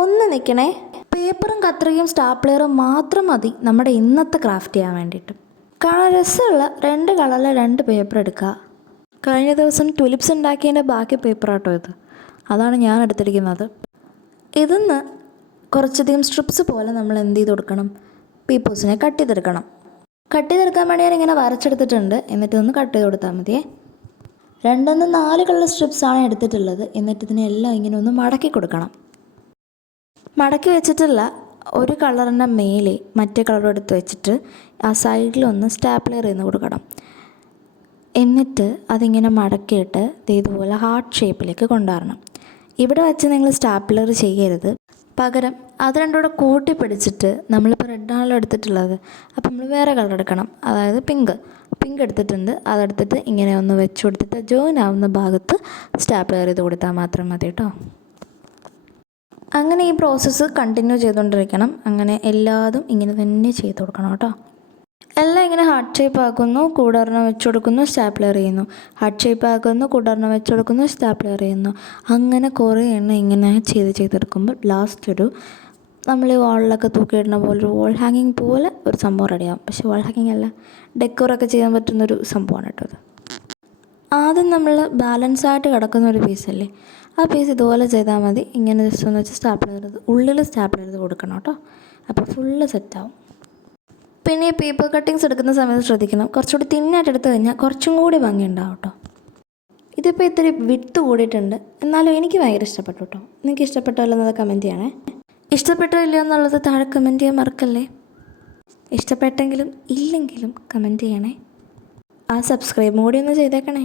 ഒന്ന് നിൽക്കണേ. പേപ്പറും കത്രികയും സ്റ്റാപ്ലെയറും മാത്രം മതി നമ്മുടെ ഇന്നത്തെ ക്രാഫ്റ്റ് ചെയ്യാൻ വേണ്ടിയിട്ട്. കാണാൻ രസമുള്ള 2 കളറിലെ 2 പേപ്പർ എടുക്കുക. കഴിഞ്ഞ ദിവസം ടുലിപ്സ് ഉണ്ടാക്കിയതിൻ്റെ ബാക്കി പേപ്പറാട്ടോ ഇത്. അതാണ് ഞാൻ എടുത്തിരിക്കുന്നത്. ഇതിന്ന് കുറച്ചധികം സ്ട്രിപ്സ് പോലെ നമ്മൾ എന്ത് ചെയ്ത് കൊടുക്കണം, പീപ്പിൾസിനെ കട്ട് ചെയ്തെടുക്കണം. കട്ട് ചെയ്തെടുക്കാൻ വേണ്ടി ഞാൻ ഇങ്ങനെ വരച്ചെടുത്തിട്ടുണ്ട്. എന്നിട്ട് ഒന്ന് കട്ട് ചെയ്ത് കൊടുത്താൽ മതിയേ. 4 കളർ സ്ട്രിപ്സാണ് എടുത്തിട്ടുള്ളത്. എന്നിട്ട് ഇതിനെല്ലാം ഇങ്ങനെ ഒന്ന് മടക്കി കൊടുക്കണം. മടക്കി വെച്ചിട്ടുള്ള ഒരു കളറിൻ്റെ മേലെ മറ്റേ കളർ എടുത്ത് വെച്ചിട്ട് ആ സൈഡിലൊന്ന് സ്റ്റാപ്ലെയർ ചെയ്ത് കൊടുക്കണം. എന്നിട്ട് അതിങ്ങനെ മടക്കിയിട്ട് ഇതുപോലെ ഹാർട്ട് ഷേപ്പിലേക്ക് കൊണ്ടുവരണം. ഇവിടെ വെച്ച് നിങ്ങൾ സ്റ്റാപ്ലെയർ ചെയ്യരുത്. പകരം അത് രണ്ടും കൂടെ കൂട്ടി പിടിച്ചിട്ട്, നമ്മളിപ്പോൾ റെഡാണല്ലോ എടുത്തിട്ടുള്ളത്, അപ്പോൾ നമ്മൾ വേറെ കളർ എടുക്കണം. അതായത് പിങ്ക് എടുത്തിട്ടുണ്ട്. അതെടുത്തിട്ട് ഇങ്ങനെ ഒന്ന് വെച്ച് കൊടുത്തിട്ട് ജോയിൻ ആവുന്ന ഭാഗത്ത് സ്റ്റാപ്ലെയർ ചെയ്ത് കൊടുത്താൽ മാത്രം മതി കേട്ടോ. അങ്ങനെ ഈ പ്രോസസ്സ് കണ്ടിന്യൂ ചെയ്തുകൊണ്ടിരിക്കണം. അങ്ങനെ എല്ലാതും ഇങ്ങനെ തന്നെ ചെയ്ത് കൊടുക്കണം കേട്ടോ. എല്ലാം ഇങ്ങനെ ഹാർട്ട് ഷേപ്പ് ആക്കുന്നു, കൂടൊരെണ്ണം വെച്ച് കൊടുക്കുന്നു, സ്റ്റാപ്ലെയർ ചെയ്യുന്നു. ഹാർട്ട് ഷേപ്പ് ആക്കുന്നു, കൂടൊരെണ്ണം വെച്ച് കൊടുക്കുന്നു, സ്റ്റാപ്ലെയർ ചെയ്യുന്നു. അങ്ങനെ കുറേ എണ്ണം ഇങ്ങനെ ചെയ്തെടുക്കുമ്പോൾ ലാസ്റ്റ് നമ്മൾ ഈ വാളിലൊക്കെ തൂക്കിയിടുന്ന പോലെ ഒരു വാൾ ഹാങ്ങിങ് പോലെ ഒരു സംഭവം റെഡിയാകും. പക്ഷേ വാൾ ഹാങ്ങിങ് അല്ല, ഡെക്കോറൊക്കെ ചെയ്യാൻ പറ്റുന്നൊരു സംഭവമാണ് കേട്ടോ അത്. ആദ്യം നമ്മൾ ബാലൻസായിട്ട് കിടക്കുന്ന ഒരു പീസല്ലേ, ആ പീസ് ഇതുപോലെ ചെയ്താൽ മതി. ഇങ്ങനെ ജസ്റ്റ് ഒന്ന് വെച്ച് സ്റ്റാപ്ലെയർ ചെയ്ത് ഉള്ളിൽ സ്റ്റാപ്ലെയർ ചെയ്ത് കൊടുക്കണം കേട്ടോ. അപ്പോൾ ഫുള്ള് സെറ്റാവും. പിന്നെ ഈ പേപ്പർ കട്ടിങ്സ് എടുക്കുന്ന സമയത്ത് ശ്രദ്ധിക്കണം, കുറച്ചുകൂടി തിന്നായിട്ട് എടുത്തു കഴിഞ്ഞാൽ കുറച്ചും കൂടി ഭംഗി ഉണ്ടാവും കേട്ടോ. ഇതിപ്പോൾ ഇത്തിരി വിട്ട് കൂടിയിട്ടുണ്ട്, എന്നാലും എനിക്ക് ഭയങ്കര ഇഷ്ടപ്പെട്ടു കേട്ടോ. നിങ്ങൾക്ക് ഇഷ്ടപ്പെട്ടോ എന്നത് കമൻറ്റ് ചെയ്യണേ. ഇഷ്ടപ്പെട്ടോ ഇല്ലയോ എന്നുള്ളത് താഴെ കമൻറ്റ് ചെയ്യാൻ മറക്കല്ലേ. ഇഷ്ടപ്പെട്ടെങ്കിലും ഇല്ലെങ്കിലും കമൻറ്റ് ചെയ്യണേ. ആ സബ്സ്ക്രൈബും കൂടി ഒന്ന് ചെയ്തേക്കണേ.